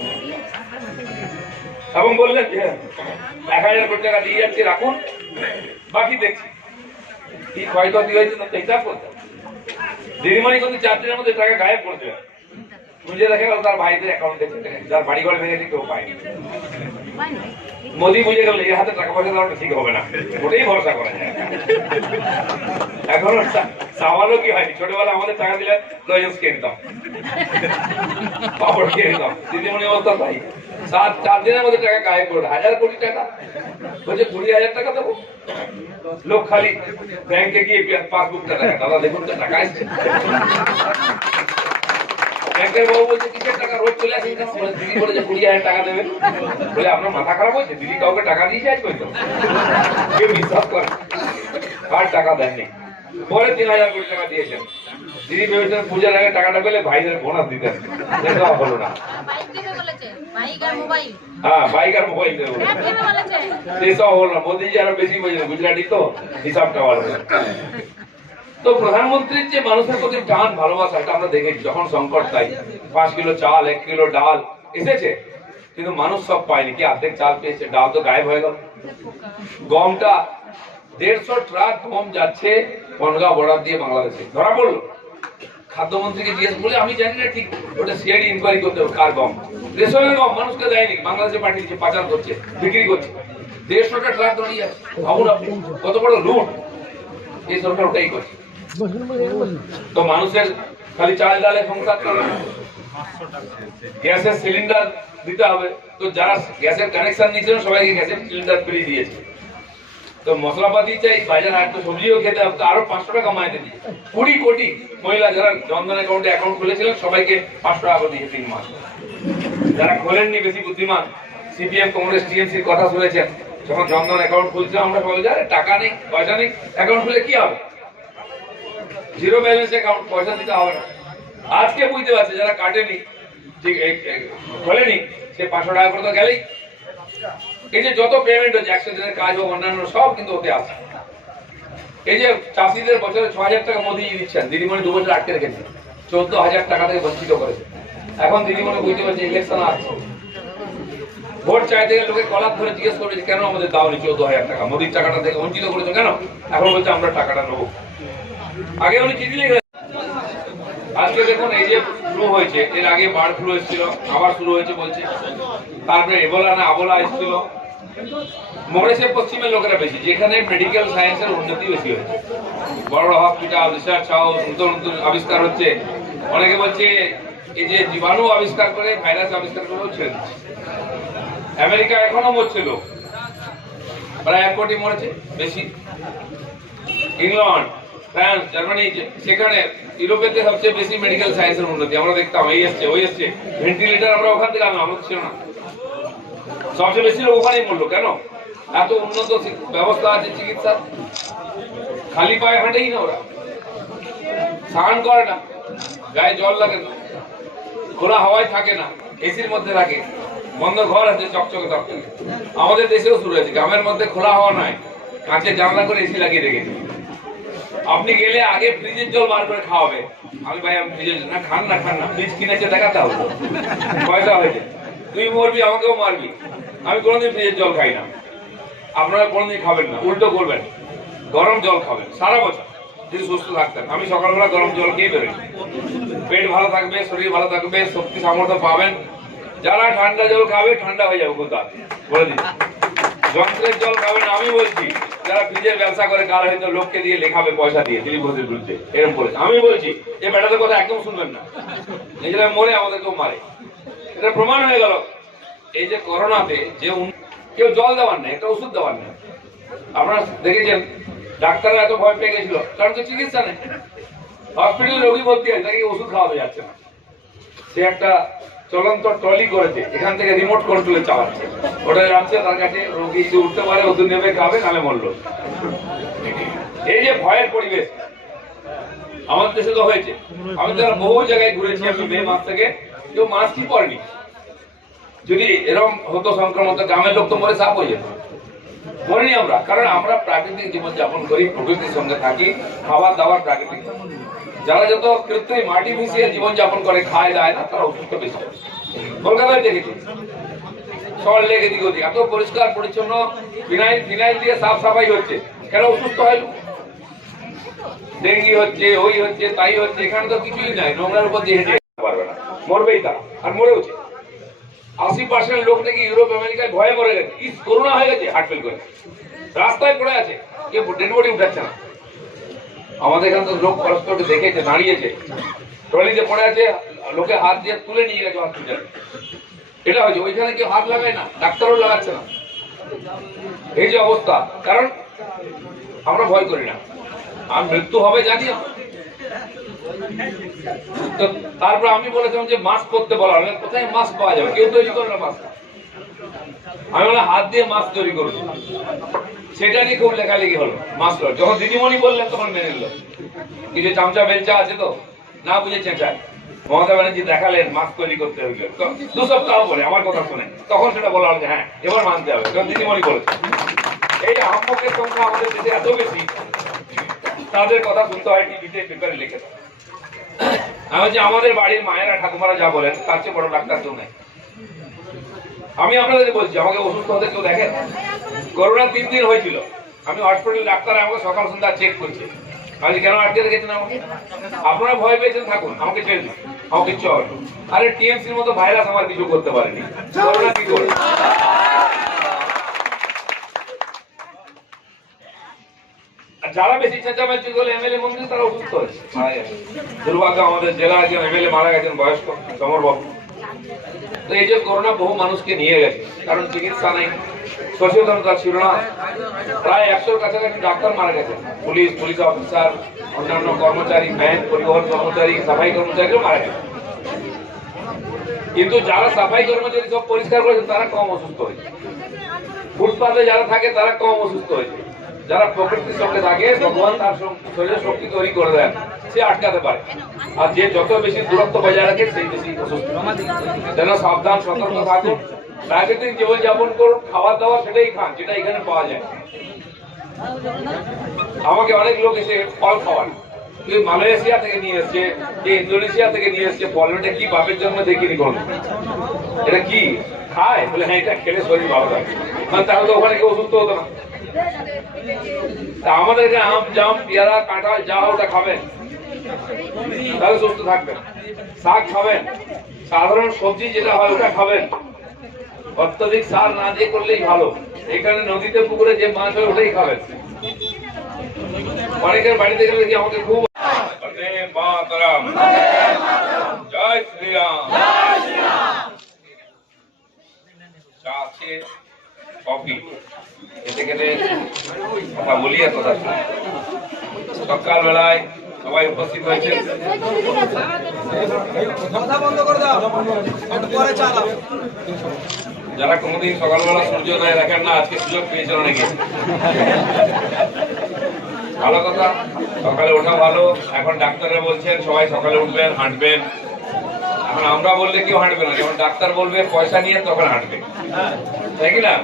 এবং বললেন যে 1000 কোটি টাকা দিয়ে যাচ্ছি, রাখুন, বাকি দেখছি কি ক্ষয়ক্ষতি হয়েছে হিসাব করতে। দিদিমণি কিন্তু 4 দিনের মধ্যে টাকা গায়েব করছে। খুঁজে দেখে গেল তার ভাইদের অ্যাকাউন্টে, যার বাড়ি ঘর ভেঙেছে কেউ পায়নি। মোদী বুঝে গেল এই হাতে টাকা পয়সা দেওয়াটা ঠিক হবে না, ওটাই ভরসা করা যায়। এখন সামালও কি হয়নি, ছোটবেলা আমাদের টাকা দিলে লজেন্স কিনে দিতাম, পাপড় কিনে দিতাম। দিদিমণি অবস্থা তাই, 4 দিনের মধ্যে টাকা গায়েব করে। 1000 কোটি টাকা বলছে 20,000 টাকা দেবো। লোক খালি ব্যাংকে গিয়ে পাসবুকটা দেখা, দাদা দেখুন তো টাকা এসছে। ব্যাংকের বাবু বলছে কিসের টাকা, রোজ চলে আসে। দিদি বলেছে 20,000 টাকা দেবে। বলে আপনার মাথা খারাপ হয়েছে, দিদি কাউকে টাকা দিয়েছে আজ পর্যন্ত? কেউ বিশ্বাস করে, আর টাকা দেননি। পরে 3,000 কোটি টাকা দিয়েছেন। দিদি ভেবেছেন পূজার আগে টাকাটা পেলে ভাইদের বোনাস দিতেন, সেটা হলো না। হ্যাঁ, বাইক আর মোবাইল দেবো, সেসব হলো না। মোদীজি আরো বেশি বোঝেন, গুজরাটি তো, হিসাবটা ভালো। তো প্রধানমন্ত্রীর যে মানুষের প্রতি টান ভালোবাসা, এটা আমরা দেখেছি। যখন সংকট, তাই 5 কিলো চাল 1 কিলো ডাল এসেছে, কিন্তু মানুষ সব পায়নি। কি অর্ধেক চাল পেয়েছে, ডাল তো গায়েব হয়ে গেল। গমটা 150 ট্রাক গম যাচ্ছে বনগাঁ বর্ডার দিয়ে বাংলাদেশে, ধরা পড়লো। খাদ্যমন্ত্রীকে জিজ্ঞেস বলে আমি জানি না ঠিক, ওটা সিআইডি ইনকোয়ারি করতে হবে কার গম। রেশনের গম মানুষকে দেয়নি, বাংলাদেশে পাঠিয়ে দিচ্ছে, পাচার করছে, বিক্রি করছে। 150টা ট্রাক দাঁড়িয়ে আছে। ভাবুন আপনি কত বড় লুট। এই সরকার ওটাই করছে। তো মানুষের খালি চাল ডালে সংসার চলে না, গ্যাসের সিলিন্ডার দিতে হবে। তো যারা গ্যাসের কানেকশন নিয়েছিলেন সবাইকে গ্যাসের সিলিন্ডার ফ্রি দিয়েছে। তো মশলাপাতি চাই, বাজার হাট, তো সবজিও খেতে হবে, আরো 500 টাকা কমাইতে দিয়ে 20 কোটি মহিলা যারা জনধন অ্যাকাউন্টে অ্যাকাউন্ট খুলেছিলেন সবাইকে 500 টাকা করে দিয়ে 3 মাস। যারা খোলেননি বেশি বুদ্ধিমান, সিপিএম কংগ্রেস টিএমসির কথা শুনেছেন, যখন জনধন অ্যাকাউন্ট খুলছিলাম আমরা সবাই যারা টাকা নেই পয়সা নেই, অ্যাকাউন্ট খুলে কি হবে? জিরো ব্যালেন্স অ্যাকাউন্ট, পয়সা দিতে হবে না। আজকে বুঝতে পারছে যারা কাটেনি, ঠিক খোলেনি, সে 500 টাকা করে তো গেলেই। এই যে যত পেমেন্ট হচ্ছে 100 দিনের কাজ হোক অন্যান্য সব কিন্তু হতে আসে। এই যে চাষিদের বছরে 6,000 টাকা মোদী দিচ্ছেন, দিদিমণি 2 বছর আটকে রেখেছে, 14,000 টাকা থেকে বঞ্চিত করেছে। এখন দিদিমণি বুঝতে পারছে ইলেকশন আসছে, ভোট চাইতে গেলে লোকে কলার ধরে জিজ্ঞেস করবে যে কেন আমাদের দাওনি 14,000 টাকা, মোদীর টাকাটা থেকে বঞ্চিত করেছো কেন? এখন বলছে আমরা টাকাটা নেবো। আগে উনি চিঠি লিখে, আজকে দেখুন এই যে ফ্লু হয়েছে, এর আগে বার্ড ফ্লু এসেছিল, আবার শুরু হয়েছে বলছে, তারপরে এবলা না আবোলা এসেছিল। মরেছে পশ্চিমের লোকেরা বেশি, যেখানে মেডিকেল সায়েন্সের উন্নতি বেশি হয়েছে। বড় বড় হসপিটাল, রিসার্চ হাউস, নতুন নতুন আবিষ্কার হচ্ছে। অনেকে বলছে এই যে জীবাণু আবিষ্কার করে, ভাইরাস আবিষ্কার করেও ছেড়ে দিচ্ছে। আমেরিকা এখনো মরছে লোক, প্রায় 1 কোটি মরেছে বেশি। ইংল্যান্ড, ফ্রান্স, জার্মানি, সেখানে ইউরোপেতে সবচেয়ে বেশি মেডিকেল সায়েন্সের উন্নতি। আমরা দেখতাম এই এসছে ওই এসছে, ভেন্টিলেটার আমরা ওখান থেকে আনলাম, আমাদের ছিল না। সবচেয়ে বেশি লোক ওখানেই মরলো কেন? এত উন্নত ব্যবস্থা আছে চিকিৎসা। খালি পায়ে হাঁটেই না ওরা, স্নান করে না, গায়ে জল লাগে না, খোলা হাওয়ায় থাকে না, এসির মধ্যে থাকে, বন্ধ ঘর আছে চকচকে চকচকে। আমাদের দেশেও শুরু হয়েছে, গ্রামের মধ্যে খোলা হাওয়া নয়, কাঁচের জানলা করে এসি লাগিয়ে রেখেছে। আপনি গেলে আগে ফ্রিজের জল বার করে খাওয়াবে। আমি ভাই আমি ফ্রিজের না, খান না খান না, ফ্রিজ কিনেছে দেখাতে হবে, পয়সা হয়েছে, তুই মরবি আমাকেও মারবি। আমি কোনোদিন ফ্রিজের জল খাই না, আপনারা কোনোদিন খাবেন না, উল্টো করবেন, গরম জল খাবেন সারা বছর যদি সুস্থ থাকতেন। আমি সকালবেলা গরম জল খেয়ে বেরোই, পেট ভালো থাকবে, শরীর ভালো থাকবে, শক্তি সামর্থ্য পাবেন। যারা ঠান্ডা জল খাবে ঠান্ডা হয়ে যাবে কোথাও, বলে দিচ্ছি। যন্ত্রের জল খাবে না আমি বলছি, যারা ফ্রিজের ব্যবসা করে কাল হয়তো লোককে দিয়ে লেখাবে পয়সা দিয়ে দিলীপ ঘোষের বিরুদ্ধে, এরকম বলেছে। আমি বলছি এই বেটাদের কথা একদম শুনবেন না, নিজেরা মরে আমাদেরকেও মারে। এটা প্রমাণ হয়ে গেল এই যে করোনাতে যে কেউ জল দেওয়ার নেই, একটা ওষুধ দেওয়ার নেই। আপনারা দেখেছেন ডাক্তাররা এত ভয় পেয়ে গেছিল, কারণ তো চিকিৎসা নেই। হসপিটালে রোগী ভর্তি হয়, তাকে ওষুধ খাওয়াতে যাচ্ছে না। সে একটা চলন্ত ট্রলি করেছে, এখান থেকে রিমোট কন্ট্রোলে চালাচ্ছে, ওটা যাচ্ছে তার কাছে, রোগী যদি উঠতে পারে ওষুধ নেবে, খাবে, নামে মরলো। এই যে ভয়ের পরিবেশ আমাদের দেশে তো হয়েছে। আমি তো বহু জায়গায় ঘুরেছি, আমি মে মাস থেকে, কেউ মাস্কই পরেনি। যদি এরকম হতো সংক্রমণ, গ্রামের লোক তো মরে সাফ হয়ে যেত। মরিনি আমরা, কারণ আমরা প্রাকৃতিক জীবন যাপন করি, প্রকৃতির সঙ্গে থাকি, খাবার দাবার প্রাকৃতিক। যারা যত কৃত্রিম আর্টিফিশিয়াল জীবন যাপন করে, খায় দায় না, তারা অসুস্থ বেশি। কলকাতায় দেখেছি সল লেগে এদিক ওদিক এত পরিষ্কার পরিচ্ছন্ন, ফিনাইল দিয়ে সাফ সাফাই হচ্ছে, কেন অসুস্থ হয়? ডেঙ্গি হচ্ছে, ওই হচ্ছে, তাই হচ্ছে। এখানে তো কিছুই নাই, নোংরার উপর দিয়ে হেঁটে পারবে না, মরবেই তারা, আর মরেওছে। 80% লোক নাকি ইউরোপ আমেরিকায় ভয়ে মরে গেছে, করোনা হয়ে গেছে, হার্ট ফেল করে রাস্তায় পড়ে আছে, কেউ ডেড বডি উঠাচ্ছে না। আমাদের এখানে তো লোক পরস্পরকে দেখেছে, দাঁড়িয়েছে, ট্রলিতে পড়ে আছে, লোকে হাত দিয়ে তুলে নিয়ে গেছে হসপিটালে। এটা হয়েছে, ওইখানে কেউ হাত লাগায় না, ডাক্তারও লাগাচ্ছে না। এই যে অবস্থা, কারণ আমরা ভয় করি না। আর মৃত্যু হবে জানি। তো তারপর আমি বলেছিলাম যে মাস্ক পরতে বলা হবে, কোথায় মাস্ক পাওয়া যাবে? কেউ তৈরি করে না মাস্ক। আমি বললাম হাত দিয়ে মাস্ক তৈরি করবো, সেটা নিয়ে খুব লেখালেখি হলো। মাস্ক যখন দিদিমণি বললেন তখন মেনে নিল। কিছু চামচা বেলচা আছে তো, না বুঝে চেঁচায়। মমতা ব্যানার্জি দেখালেন মাস্ক তৈরি করতে হবে, 2 সপ্তাহ পরে আমার কথা শুনে তখন সেটা বলা হলো যে হ্যাঁ এবার মানতে হবে, কারণ দিদিমণি বলেছে। এই আহম্মকের সংখ্যা আমাদের দেশে এত বেশি, তাদের কথা শুনতে হয় টিভিতে, পেপারে লিখে। আমি হচ্ছে আমাদের বাড়ির মায়েরা ঠাকুমারা যা বলেন তার চেয়ে বড় ডাক্তার তো নেই। আমি আপনাদের বলছি, আমাকে অসুস্থ হতে কেউ দেখেন? করোনা 3 দিন হয়েছিল, আমি হসপিটাল, ডাক্তার আমাকে সকাল সন্ধ্যা চেক করছে। আমি কেন আটকে রেখেছেন আমাকে? আপনারা ভয় পেয়েছেন, থাকুন, আমাকে ছেড়ে দিন, আমার কিচ্ছু হবে না। আরে টিএমসির মতো ভাইরাস আমার কিছু করতে পারেনি, করোনা কি করে? যারা বেশি চেঁচামেচি করলে এমএলএ মন্ত্রী, তারা অসুস্থ হয়েছে, মারা গেছে। দুর্ভাগ্য আমাদের জেলা একজন এমএলএ মারা গেছেন, বয়স্ক সমরবাবু। তো এই যে করোনা বহু মানুষকে নিয়ে গেছে, কারণ চিকিৎসা নেই, সচেতনতা ছিল না। প্রায় 100-র কাছাকাছি ডাক্তার মারা গেছে, পুলিশ অফিসার, অন্যান্য কর্মচারী, ব্যাংক পরিবহন কর্মচারী, সাফাই কর্মচারীও মারা গেছে। কিন্তু যারা সাফাই কর্মচারী সব পরিষ্কার করেছে, তারা কম অসুস্থ হয়েছে। ফুটপাতে যারা থাকে তারা কম অসুস্থ হয়েছে। যারা প্রকৃতির সঙ্গে থাকে, ভগবান তার শরীরে শক্তি তৈরি করে দেন, সে আটকাতে পারে। আর যে যত বেশি দূরত্ব বজায় রাখে, সেই বেশি অসুস্থ। যেন সাবধান, সতর্ক থাকুন, প্রাকৃতিক জীবনযাপন করুন, খাবার দাবার সেটাই খান যেটা এখানে পাওয়া যায়। আমাকে অনেক লোক এসে ফল খাওয়ান, তুই মালয়েশিয়া থেকে নিয়ে এসছে, যে ইন্দোনেশিয়া থেকে নিয়ে এসছে ফল, এটা কি বাপের জন্য দেখিনি কোনো, এটা কি খায়? বলে হ্যাঁ, এটা খেলে শরীর ভালো থাকে। মানে তাহলে তো ওখানে কেউ অসুস্থ হতো না। তা আমাদেরকে আম, জাম, পেয়ারা, কাঁঠাল যা ওটা খাবেন, তাহলে সুস্থ থাকবেন। শাক খাবেন, সাধারণ সবজি যেটা হয় ওটা খাবেন, অত্যধিক সার না দিয়ে করলেই ভালো। এখানে নদীতে পুকুরে যে মাছ হয় ওটাই খাবেন। অনেকের বাড়িতে গেলে কি আমাকে খুব জয় শ্রীরাম, চা আছে, কফি, এতে গেলে কথা বলি আর কথা শুনি। সকাল বেলায় সবাই উপস্থিত হয়েছে। যারা কোনোদিন সকালবেলা সূর্যোদয় দেখেন না, আজকে সুযোগ পেয়েছেন অনেকে, ভালো কথা। সকালে ওঠা ভালো। এখন ডাক্তাররা বলছেন সবাই সকালে উঠবেন, হাঁটবেন। এখন আমরা বললে কেউ হাঁটবে না, যখন ডাক্তার বলবে পয়সা নিয়ে তখন হাঁটবে, তাই কি না?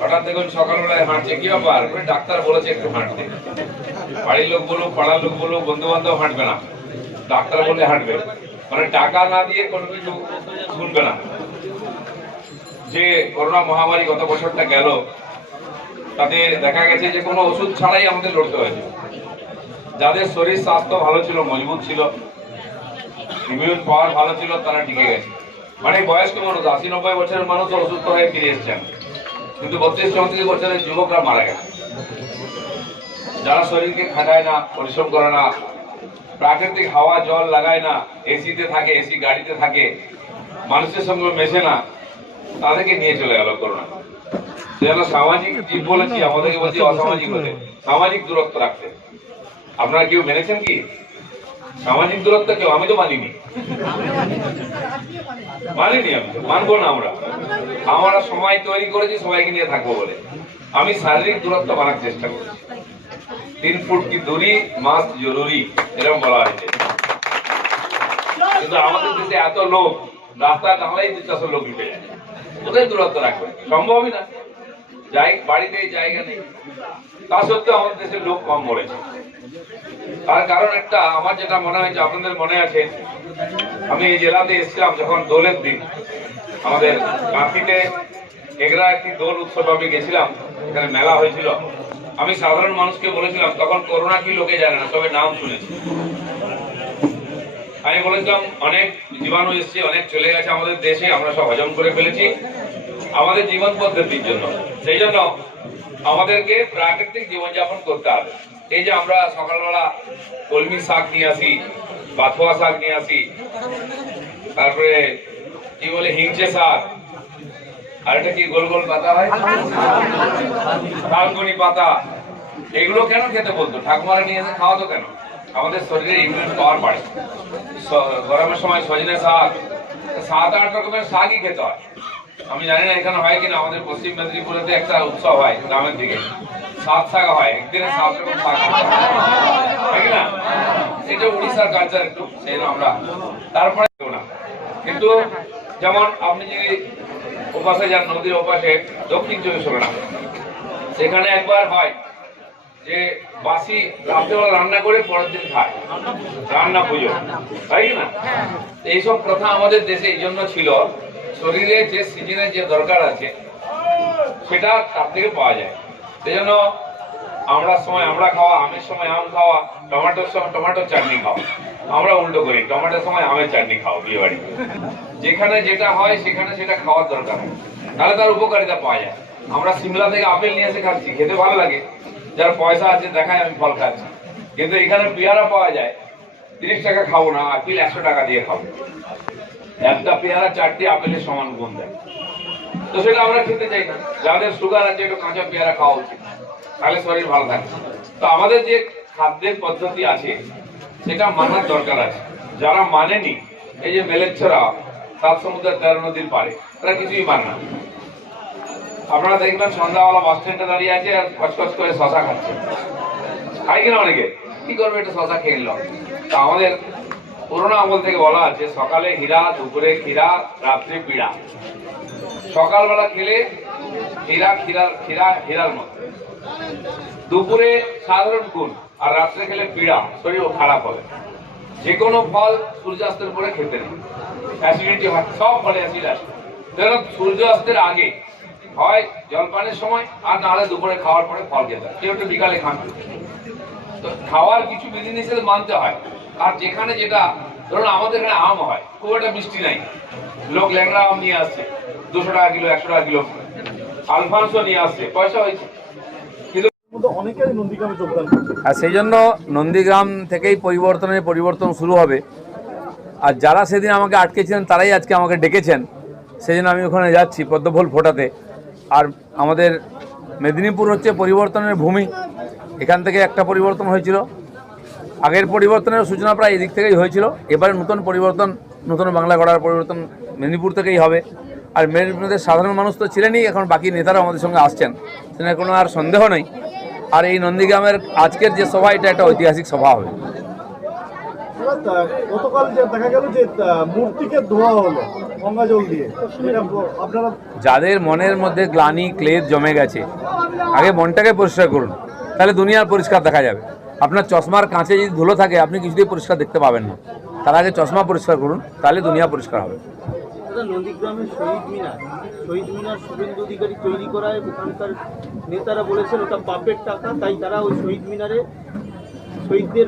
হঠাৎ দেখুন সকালবেলায় হাঁটছে, কি ব্যাপার? ডাক্তার বলেছে একটু হাঁটতে। বাড়ির লোক বলুক, পাড়ার লোক বলুক, বন্ধু বান্ধব হাঁটবে না, ডাক্তার বললে হাঁটবে। মানে টাকা না দিয়ে কোনো কিছু শুনবে না। যে করোনা মহামারী গত বছরটা গেল, তাতে দেখা গেছে যে কোনো ওষুধ ছাড়াই আমাদের লড়তে হয়েছে। যাদের শরীর স্বাস্থ্য ভালো ছিল, মজবুত ছিল, ইমিউন পাওয়ার ভালো ছিল, তারা টিকে গেছে। মানে বয়স্ক মানুষ, 80-90 বছরের মানুষ অসুস্থ হয়ে ফিরে এসছেন। কিন্তু 32-34 বছরের যুবকরা মারা গেছে, যারা শরীরকে খাটায় না, পরিশ্রম করে না, প্রাকৃতিক হাওয়া জল লাগায় না, এসিতে থাকে, এসি গাড়িতে থাকে, মানুষের সঙ্গে মেশে না, তাদেরকে নিয়ে চলে গেল করোনা। সেজন্য সামাজিক জীব বলেছি, আমাদেরকে বলছি অসামাজিক হতে, সামাজিক দূরত্ব রাখতে। আপনারা কেউ মেনেছেন কি সামাজিক দূরত্ব? কেউ? আমি তো মানিনি, আমি মানবো না। আমরা সময় তৈরি করেছি সবাইকে নিয়ে থাকবো বলে। আমি শারীরিক দূরত্ব মানার চেষ্টা করছি। 3 ফুট কি দূরি মাস্ক জরুরি, এরকম বলা হয়েছে। কিন্তু আমাদের দেশে এত লোক, রাস্তায় দাঁড়ালেই 200 লোক ঢুকে যায়, কোথায় দূরত্ব রাখবে? সম্ভবই না। বাড়িতে জায়গা নেই, তা সত্ত্বেও আমাদের দেশের লোক কম মরেছে। তার কারণ একটা, আমার যেটা মনে হয়েছে, আপনাদের মনে আছে, আমি এই জেলাতে এসেছিলাম যখন দোলের দিন, আমাদের কাঁথিতে এগরা একটি দোল উৎসব আমি গেছিলাম, এখানে মেলা হয়েছিল। আমি সাধারণ মানুষকে বলেছিলাম, তখন করোনা কি লোকে জানে না, তবে নাম শুনেছি। আমি বলেছিলাম অনেক জীবাণু এসছে, অনেক চলে গেছে আমাদের দেশে, আমরা সব হজম করে ফেলেছি আমাদের জীবন পদ্ধতির জন্য। সেই জন্য আমাদেরকে প্রাকৃতিক জীবনযাপন করতে হবে। এই যে আমরা সকালবেলা কলমি শাক নিয়ে আসি, বাথুয়া শাক নিয়ে আসি, তারপরে কি বলে হিংচে শাক, আর এটা কি গোল গোল পাতা হয়, থালকুনি পাতা, এগুলো কেন খেতে বলতো? ঠাকুমারা নিয়ে এসে খাওয়াতো কেন? আমাদের শরীরে ইমিউন পাওয়ার বাড়ে। গরমের সময় সজনে শাক, 7-8 রকমের শাকই খেতে হয়। আমি জানি না এখানে হয় কিনা, আমাদের পশ্চিম মেদিনীপুরেতে একটা উৎসব হয় গ্রামের দিকে, 7 শাক হয়, একদিনে 7 রকম শাক হয় কিনা। এটা উড়িষ্যার কালচার একটু, সেই আমরা তারপরে না। কিন্তু যেমন আপনি যদি ওপাশে যান, নদীর ওপাশে দক্ষিণ 24 পরগনা, সেখানে একবার হয় যে বাসি রাত্রেবেলা রান্না করে পরের দিন খায়, রান্না পুজো, তাই না? এইসব প্রথা আমাদের দেশে এই জন্য ছিল, শরীরে যে সিজনের যে দরকার আছে সেটা তার থেকে পাওয়া যায়। সেই জন্য আমরা খাওয়া, আমের সময় আম খাওয়া, টমেটোর সময় টমেটোর চাটনি খাওয়া। আমরা উল্টো করি, টমেটোর সময় আমের চাটনি খাও বিয়ে বাড়ি। যেখানে যেটা হয় সেখানে সেটা খাওয়ার দরকার হয়, তাহলে তার উপকারিতা পাওয়া যায়। আমরা সিমলা থেকে আপেল নিয়ে এসে খাচ্ছি, খেতে ভালো লাগে, যার পয়সা আছে দেখায় আমি ফল খাচ্ছি। কিন্তু এখানে পেয়ারা পাওয়া যায়, 30 টাকা খাবো না, আপেল 100 টাকা দিয়ে খাবো। একটা পেয়ারা 4টি আপেলের সমান গুণ দেয়। তো সেটা আমরা খেতে চাই না। যাদের সুগার আছে একটু কাঁচা পেয়ারা খাওয়া উচিত, তাহলে শরীর ভালো থাকে। তো আমাদের যে খাদ্যের পদ্ধতি আছে সেটা মানার দরকার আছে। যারা মানেনি, এই যে মেলেচ্ছরা 7 সমুদ্রের 13 নদীর পারে, তারা কিছুই মানে না। আপনারা দেখবেন সন্ধ্যাবেলা বাস স্ট্যান্ডে দাঁড়িয়ে আছে আর কচকচ করে শশা খাচ্ছে, খাই কিনা অনেকে, কি করবে একটু শশা খেয়ে নিল। তা আমাদের পুরোনো আমল থেকে বলা আছে, সকালে হীরা, দুপুরে ক্ষীরা, রাত্রে পীড়া। সকালবেলা খেলে হীরার মতো, দুপুরে সাধারণ গুণ, আর রাত্রে খেলে পীড়া, শরীর খারাপ হবে। যে কোনো ফল সূর্যাস্তের পরে খেতে নেই, অ্যাসিডিটি হয়, সব ফলে অ্যাসিড আসে। সূর্যাস্তের আগে হয় জলপানের সময়, আর নাহলে দুপুরে খাওয়ার পরে ফল খেতে হয়। কেউ একটু বিকালে খান। তো খাওয়ার কিছু বিধিনিষেধ মানতে হয়। আর যেখানে যেটা, ধরুন আমাদের এখানে আম হয়, খুব একটা মিষ্টি নাই, লোক ল্যাংড়া আম নিয়ে আসছে 200 টাকা কিলো, 100 টাকা কিলো। আলফানসো নিয়ে আসছে, পয়সা হয়েছে, কিন্তু আর সেই জন্য নন্দীগ্রাম থেকেই পরিবর্তন শুরু হবে। আর যারা সেদিন আমাকে আটকেছিলেন তারাই আজকে আমাকে ডেকেছেন, সেই জন্য আমি ওখানে যাচ্ছি পদ্মফুল ফোটাতে। আর আমাদের মেদিনীপুর হচ্ছে পরিবর্তনের ভূমি, এখান থেকে একটা পরিবর্তন হয়েছিল, আগের পরিবর্তনের সূচনা প্রায় এদিক থেকেই হয়েছিল। এবারে নতুন পরিবর্তন, নতুন বাংলা গড়ার পরিবর্তন মেদিনীপুর থেকেই হবে। আর মেদিনীপুরের সাধারণ মানুষ তো ছিলেনই, এখন বাকি নেতারাও আমাদের সঙ্গে আসছেন, সেখানে কোনো আর সন্দেহ নেই। আর এই নন্দীগ্রামের আজকের যে সভা, এটা একটা ঐতিহাসিক সভা হবে। গতকাল যে দেখা গেল যে মূর্তিকে ধোয়া হলো গঙ্গা জল দিয়ে, আপনারা যাদের মনের মধ্যে গ্লানি ক্লেদ জমে গেছে, আগে মনটাকে পরিষ্কার করুন, তাহলে দুনিয়ার পরিষ্কার দেখা যাবে। আপনার চশমার কাঁচে যদি ধুলো থাকে, আপনি কিছুতেই পরিষ্কার দেখতে পাবেন না। তার আগে চশমা পরিষ্কার করুন, তাহলে দুনিয়া পরিষ্কার হবে। নন্দীগ্রামের শহীদ মিনার শুভেন্দু অধিকারী তৈরি করায় ওখানকার নেতারা বলেছেন ওটা পাপের টাকা, তাই তারা ওই শহীদ মিনারে শহীদদের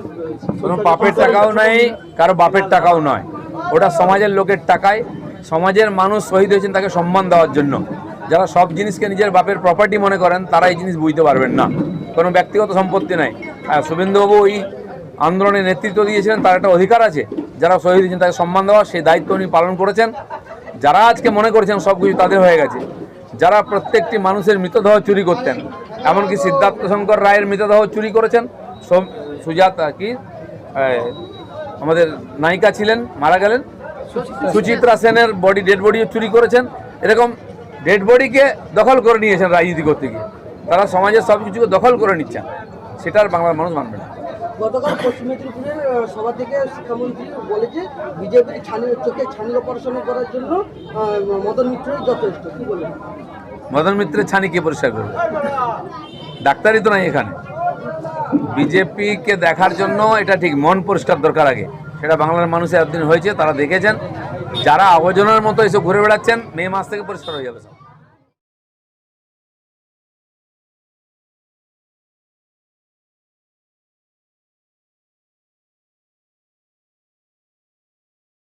কোনো পাপের টাকাও নেই, কারো বাপের টাকাও নয়, ওটা সমাজের লোকের টাকায়। সমাজের মানুষ শহীদ হয়েছেন তাকে সম্মান দেওয়ার জন্য, যারা সব জিনিসকে নিজের বাপের প্রপার্টি মনে করেন তারা এই জিনিস বুঝতে পারবেন না। কোনো ব্যক্তিগত সম্পত্তি নাই। হ্যাঁ, শুভেন্দুবাবু ওই আন্দোলনে নেতৃত্ব দিয়েছিলেন, তার একটা অধিকার আছে। যারা শহীদ হয়েছেন তাকে সম্মান দেওয়া, সেই দায়িত্ব উনি পালন করেছেন। যারা আজকে মনে করেছেন সব কিছু তাদের হয়ে গেছে, যারা প্রত্যেকটি মানুষের মৃতদেহ চুরি করতেন, এমনকি সিদ্ধার্থ শঙ্কর রায়ের মৃতদেহ চুরি করেছেন, সুজাতা কি আমাদের নায়িকা ছিলেন, মারা গেলেন, সুচিত্রা সেনের ডেড বডিও চুরি করেছেন। এরকম ডেড বডিকে দখল করে নিয়েছেন রাজনীতি করতে গিয়ে। তারা সমাজের সব কিছুকে দখল করে নিচ্ছেন, সেটা আর বাংলার মানুষ মানবে না। গতকাল পশ্চিম মেদিনীপুরের সভা থেকে শিক্ষামন্ত্রী বলেছে বিজেপির চোখে ছানি অপারেশন করার জন্য মদন মিত্রই যথেষ্ট। কি বলবেন? মদন মিত্রের ছানি কে পরিষ্কার করবে? ডাক্তারই তো নাই এখানে। বিজেপিকে দেখার জন্য এটা ঠিক মন পরিষ্কার দরকার আগে, সেটা বাংলার মানুষের এতদিন হয়েছে, তারা দেখেছেন। যারা আবর্জনার মতো এসে ঘুরে বেড়াচ্ছেন, মে মাস থেকে পরিষ্কার হয়ে যাবে সব।